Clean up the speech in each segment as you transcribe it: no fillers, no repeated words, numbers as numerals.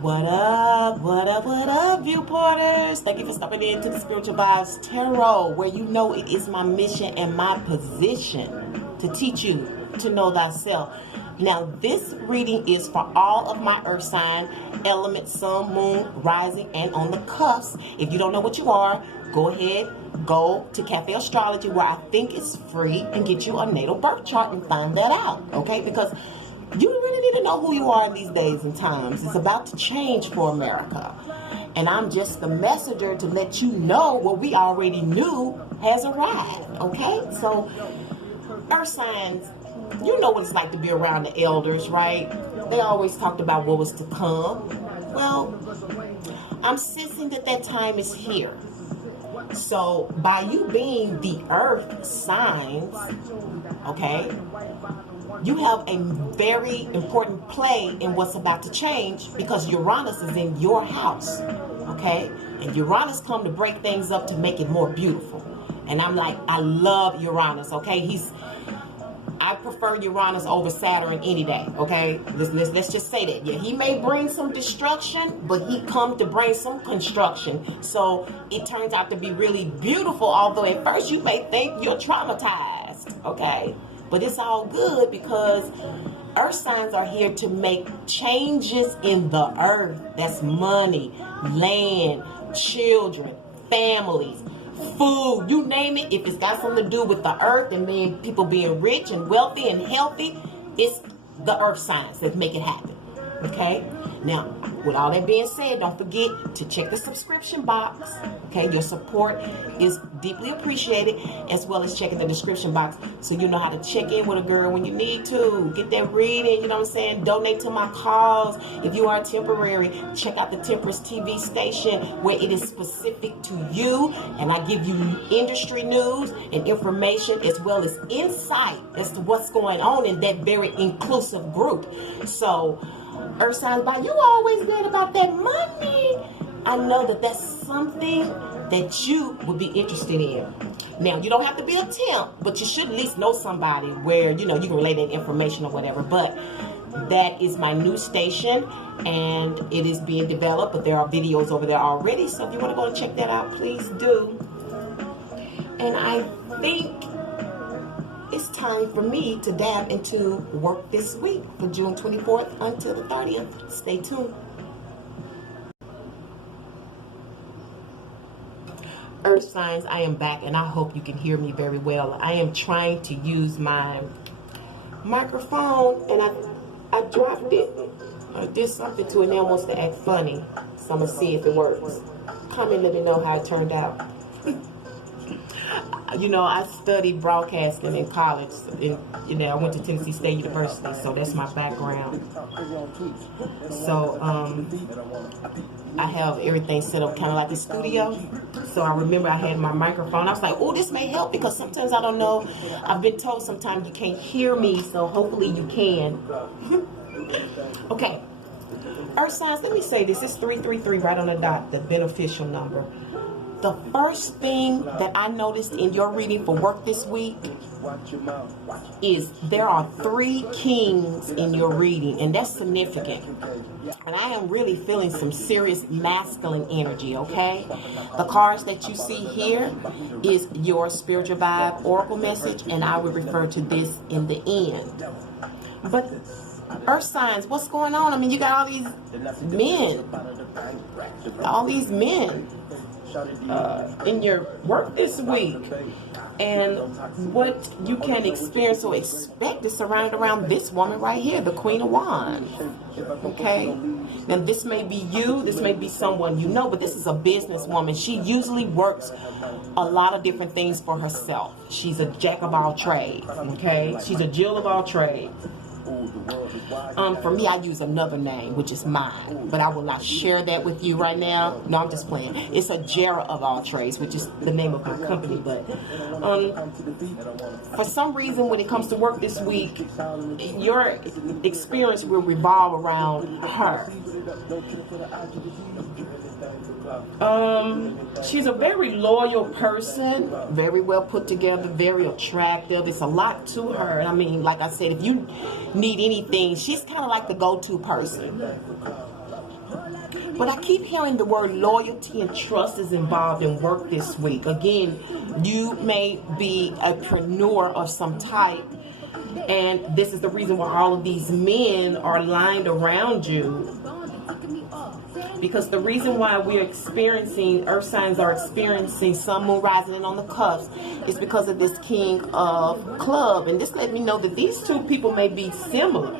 What up, what up, what up, viewporters? Thank you for stopping into the Spiritual Vibes Tarot, where you know it is my mission and my position to teach you to know thyself. Now, this reading is for all of my earth sign, element, sun, moon, rising, and on the cusp. If you don't know what you are, go ahead, go to Cafe Astrology, where I think it's free, and get you a natal birth chart and find that out, okay? Because you really need to know who you are in these days and times. It's about to change for America. And I'm just the messenger to let you know what we already knew has arrived, okay? So, earth signs, you know what it's like to be around the elders, right? They always talked about what was to come. Well, I'm sensing that that time is here. So, by you being the earth signs, okay, you have a very important play in what's about to change, because Uranus is in your house, okay? And Uranus come to break things up to make it more beautiful. And I'm like, I love Uranus, okay? I prefer Uranus over Saturn any day, okay? Let's just say that. Yeah, he may bring some destruction, but he come to bring some construction. So it turns out to be really beautiful, although at first you may think you're traumatized, okay? But it's all good, because earth signs are here to make changes in the earth. That's money, land, children, families, food, you name it. If it's got something to do with the earth and people being rich and wealthy and healthy, it's the earth signs that make it happen, okay? Now, with all that being said, don't forget to check the subscription box, okay? Your support is deeply appreciated, as well as checking the description box so you know how to check in with a girl when you need to. Get that reading, you know what I'm saying? Donate to my cause. If you are temporary, check out the Temperance TV station, where it is specific to you, and I give you industry news and information, as well as insight as to what's going on in that very inclusive group. So, earth signs, by you always read about that money, I know that that's something that you would be interested in. Now, you don't have to be a temp, but you should at least know somebody where, you know, you can relay that information or whatever. But that is my new station, and it is being developed, but there are videos over there already. So if you want to go and check that out, please do. And I think it's time for me to dab into work this week for June 24th until the 30th. Stay tuned. Earth signs, I am back, and I hope you can hear me very well. I am trying to use my microphone, and I dropped it. I did something to it, and it wants to act funny. So I'm going to see if it works. Comment, let me know how it turned out. You know, I studied broadcasting in college, and I went to Tennessee State University, so that's my background. So I have everything set up kind of like a studio. So I remember I had my microphone. I was like, oh, this may help, because sometimes I don't know. I've been told sometimes you can't hear me, so hopefully you can. Okay, earth signs, let me say this. It's 333 right on the dot, the beneficial number. The first thing that I noticed in your reading for work this week is there are 3 kings in your reading, and that's significant. And I am really feeling some serious masculine energy, okay? The cards that you see here is your spiritual vibe oracle message, and I will refer to this in the end. But earth signs, what's going on? I mean, you got all these men in your work this week, and what you can experience or expect is surrounded around this woman right here, the Queen of Wands. Okay, now this may be you, this may be someone you know, but this is a businesswoman. She usually works a lot of different things for herself. She's a jack of all trades. Okay, she's a Jill of all trades. For me, I use another name, which is mine, but I will not share that with you right now. No, I'm just playing. It's a Gera of all trades, which is the name of my company. But for some reason, when it comes to work this week, your experience will revolve around her. She's a very loyal person, very well put together, very attractive. It's a lot to her. I mean, like I said, if you need anything, she's kind of like the go-to person. But I keep hearing the word loyalty and trust is involved in work this week. Again, you may be a preneur of some type, and this is the reason why all of these men are lined around you. Because the reason why we're experiencing, earth signs are experiencing sun, moon, rising, and on the cusp is because of this king of club. And this let me know that these two people may be similar.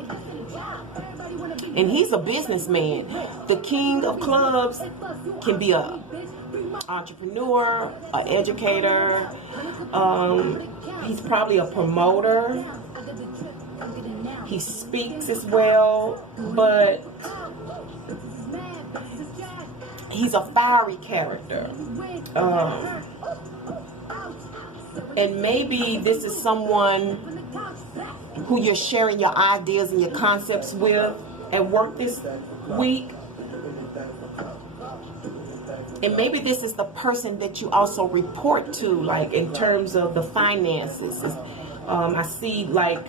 And he's a businessman. The king of clubs can be a entrepreneur, an educator. He's probably a promoter. He speaks as well, but he's a fiery character. And maybe this is someone who you're sharing your ideas and your concepts with at work this week. And maybe this is the person that you also report to, like in terms of the finances. I see like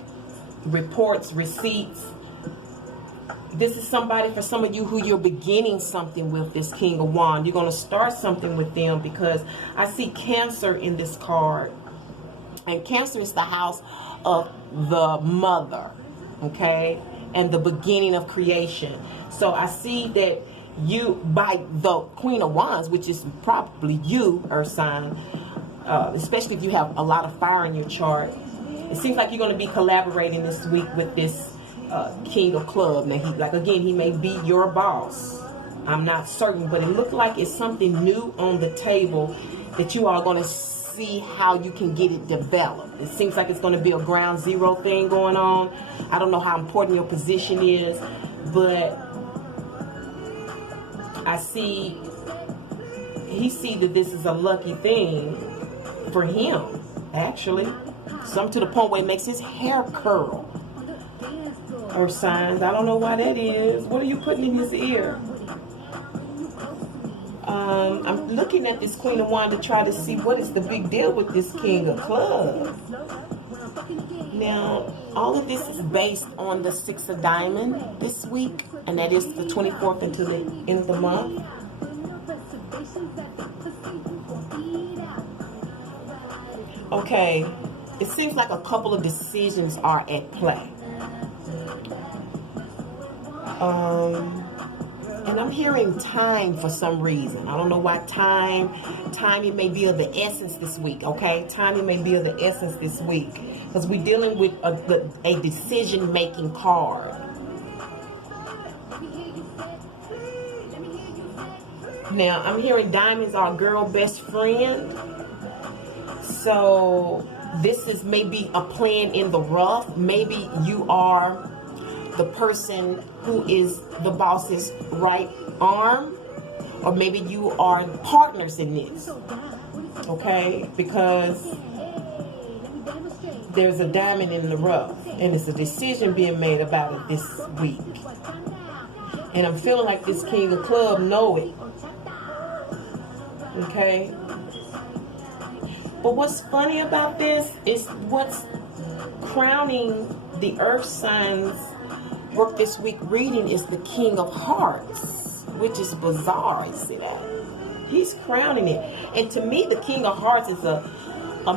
reports, receipts. This is somebody, for some of you, who you're beginning something with, this King of Wands. You're going to start something with them, because I see Cancer in this card. And Cancer is the house of the mother, okay? And the beginning of creation. So I see that you, by the Queen of Wands, which is probably you, Earth sign, especially if you have a lot of fire in your chart, it seems like you're going to be collaborating this week with this King of Club. Now, he may be your boss. I'm not certain, but it looked like it's something new on the table that you are going to see how you can get it developed. It seems like it's going to be a ground zero thing going on. I don't know how important your position is, but he sees that this is a lucky thing for him, actually. Some to the point where it makes his hair curl. Earth signs, I don't know why that is. What are you putting in his ear? I'm looking at this Queen of Wands to try to see what is the big deal with this King of Clubs. Now, all of this is based on the Six of Diamonds this week, and that is the 24th until the end of the month. Okay, it seems like a couple of decisions are at play. And I'm hearing time for some reason. I don't know why time. Timing may be of the essence this week, okay? Timing may be of the essence this week, because we're dealing with a decision-making card. Now, I'm hearing diamonds are a girl best friend. So this is maybe a plan in the rough. Maybe you are the person who is the boss's right arm, or maybe you are partners in this, okay? Because there's a diamond in the rough, and it's a decision being made about it this week. And I'm feeling like this King of Club know it, okay? But what's funny about this is what's crowning the earth signs work this week reading is the King of Hearts, which is bizarre. You see that? He's crowning it. And to me, the King of Hearts is a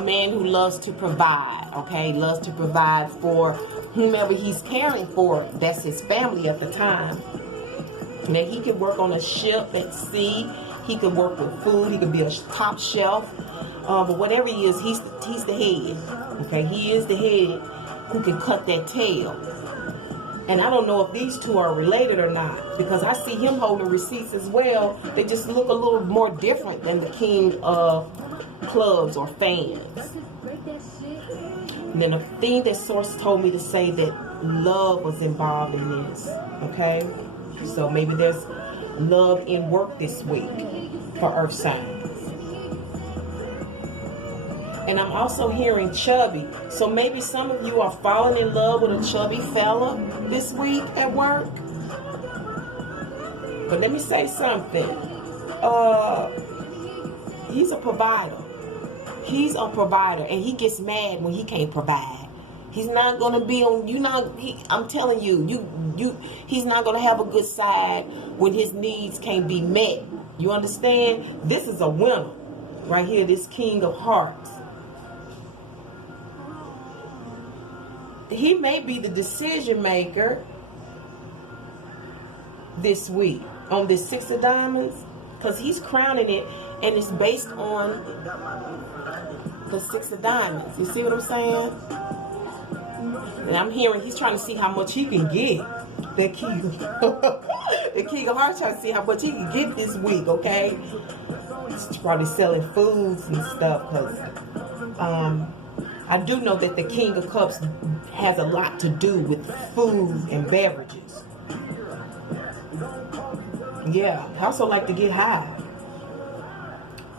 man who loves to provide, okay? Loves to provide for whomever he's caring for. That's his family at the time. Now, he can work on a ship at sea. He can work with food. He could be a top chef. But whatever he is, he's the head. Okay, he is the head who can cut that tail. And I don't know if these two are related or not, because I see him holding receipts as well. They just look a little more different than the King of Clubs or fans. And then the thing that source told me to say that love was involved in this. Okay, so maybe there's love in work this week for earth signs. And I'm also hearing chubby. So maybe some of you are falling in love with a chubby fella this week at work. But let me say something. he's a provider. He's a provider, and he gets mad when he can't provide. He's not gonna be on. I'm telling you, he's not gonna have a good side when his needs can't be met. You understand? This is a winner, right here. This King of Hearts. He may be the decision maker this week on this Six of Diamonds, because he's crowning it, and it's based on the Six of Diamonds. You see what I'm saying? And I'm hearing he's trying to see how much he can get. The King, the King of Hearts trying to see how much he can get this week. Okay, he's probably selling foods and stuff, because I do know that the King of Cups has a lot to do with food and beverages. Yeah, I also like to get high.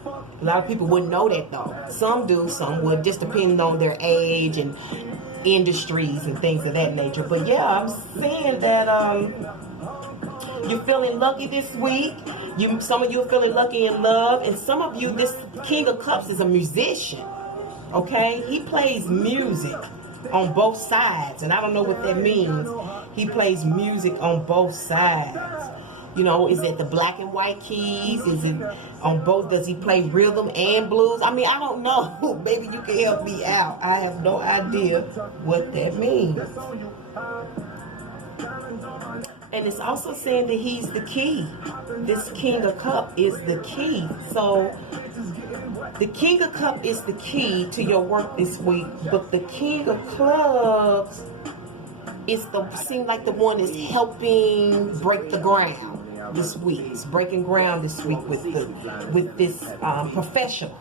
A lot of people wouldn't know that though. Some do, some would, just depending on their age and industries and things of that nature. But yeah, I'm saying that you're feeling lucky this week. Some of you are feeling lucky in love, and some of you, this King of Cups is a musician. Okay, he plays music on both sides, and I don't know what that means. He plays music on both sides. You know, is it the black and white keys? Is it on both? Does he play rhythm and blues? I mean, I don't know. Maybe you can help me out. I have no idea what that means. And it's also saying that he's the key. This King of Cups is the key. So the King of Cups is the key to your work this week, but the King of Clubs seems like the one is helping break the ground this week. It's breaking ground this week with this professional.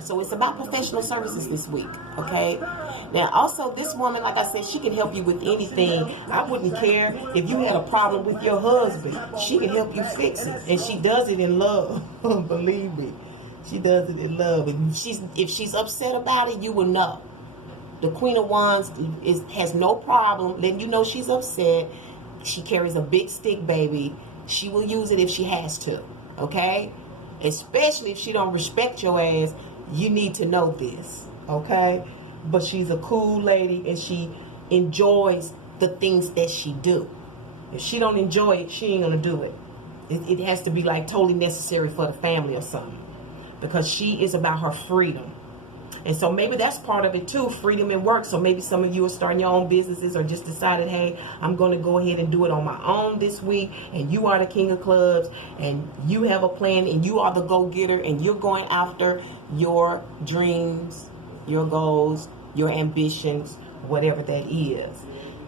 So it's about professional services this week. Okay. Now also, this woman, like I said, she can help you with anything. I wouldn't care if you had a problem with your husband. She can help you fix it, and she does it in love. Believe me, she does it in love. And if she's upset about it, you will know. The Queen of Wands has no problem letting you know she's upset. She carries a big stick, baby. She will use it if she has to, okay? Especially if she don't respect your ass. You need to know this, okay? But she's a cool lady, and she enjoys the things that she do. If she don't enjoy it, she ain't gonna do it. It has to be like totally necessary for the family or something, because she is about her freedom. And so maybe that's part of it too, freedom and work. So maybe some of you are starting your own businesses, or just decided, hey, I'm going to go ahead and do it on my own this week. And you are the King of Clubs, and you have a plan, and you are the go-getter, and you're going after your dreams, your goals, your ambitions, whatever that is.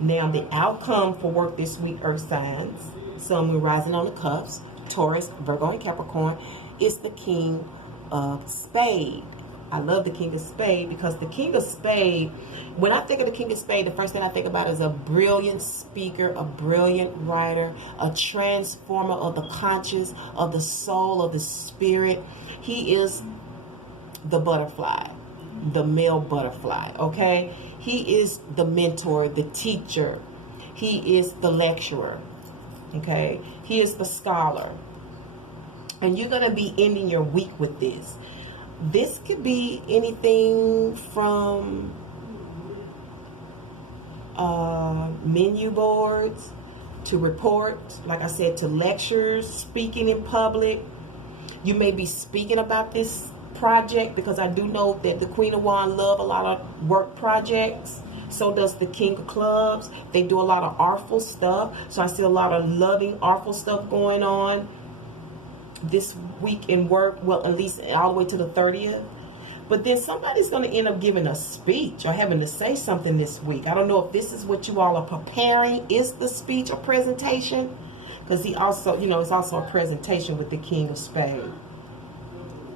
Now, the outcome for work this week, Earth signs, Sun, Moon, rising on the cups, Taurus, Virgo, and Capricorn, is the King of Spades. I love the King of Spades, because the King of Spades, when I think of the King of Spades, the first thing I think about is a brilliant speaker, a brilliant writer, a transformer of the conscious, of the soul, of the spirit. He is the butterfly, the male butterfly, okay? He is the mentor, the teacher. He is the lecturer, okay? He is the scholar. And you're going to be ending your week with this. This could be anything from menu boards to reports, like I said, to lectures, speaking in public. You may be speaking about this project, because I do know that the Queen of Wands love a lot of work projects. So does the King of Clubs. They do a lot of artful stuff. So I see a lot of loving, artful stuff going on this week in work, well, at least all the way to the 30th. But then somebody's going to end up giving a speech or having to say something this week. I don't know if this is what you all are preparing. Is the speech or presentation? Because he also, you know, it's also a presentation with the King of Spades.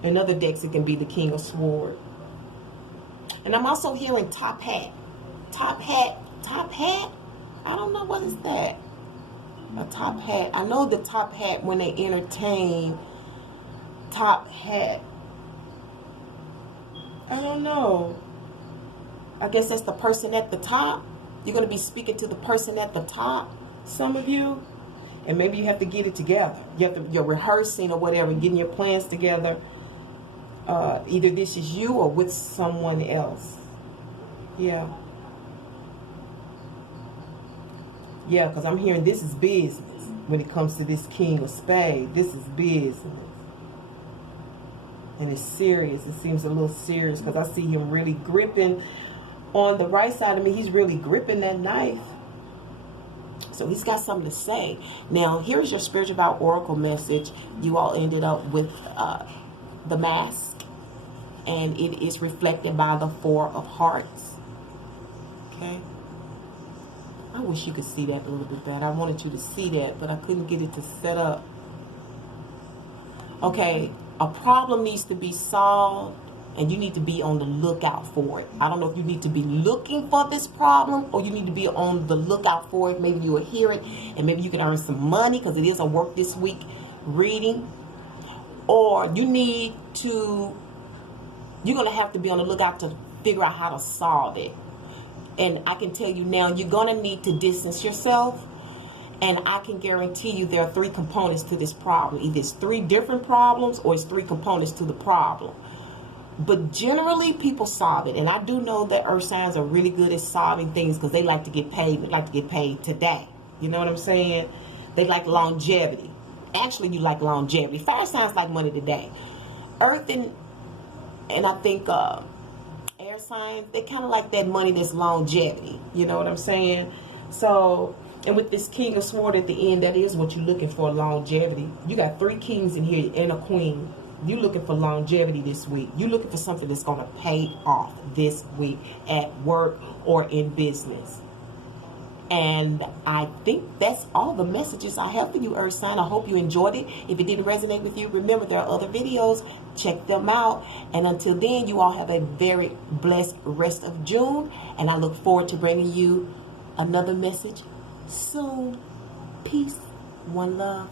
In other decks, it can be the King of Swords. And I'm also hearing top hat. Top hat. Top hat? I don't know, what is that? A top hat. I know the top hat when they entertain. Top hat. I don't know. I guess that's the person at the top. You're going to be speaking to the person at the top. Some of you. And maybe you have to get it together. You're rehearsing or whatever, getting your plans together. Either this is you or with someone else. Yeah. Yeah, because I'm hearing this is business. When it comes to this King of Spades, this is business. And it's serious. It seems a little serious because I see him really gripping on the right side of me. He's really gripping that knife. So he's got something to say. Now, here's your spiritual vow oracle message. You all ended up with the mask. And it is reflected by the Four of Hearts. Okay. I wish you could see that a little bit better. I wanted you to see that, but I couldn't get it to set up. Okay. A problem needs to be solved, and you need to be on the lookout for it. I don't know if you need to be looking for this problem, or you need to be on the lookout for it. Maybe you will hear it, and maybe you can earn some money, because it is a work this week reading. Or you need to, you're going to have to be on the lookout to figure out how to solve it. And I can tell you now, you're going to need to distance yourself. And I can guarantee you there are 3 components to this problem. Either it's 3 different problems or it's 3 components to the problem. But generally, people solve it. And I do know that earth signs are really good at solving things because they like to get paid. They like to get paid today. You know what I'm saying? They like longevity. Actually, you like longevity. Fire signs like money today. Earth and I think air signs, they kind of like that money that's longevity. You know what I'm saying? So... and with this King of Swords at the end, that is what you're looking for, longevity. You got 3 kings in here and a queen. You're looking for longevity this week. You're looking for something that's going to pay off this week at work or in business. And I think that's all the messages I have for you, Earth sign. I hope you enjoyed it. If it didn't resonate with you, remember there are other videos. Check them out. And until then, you all have a very blessed rest of June. And I look forward to bringing you another message soon. Peace. One love.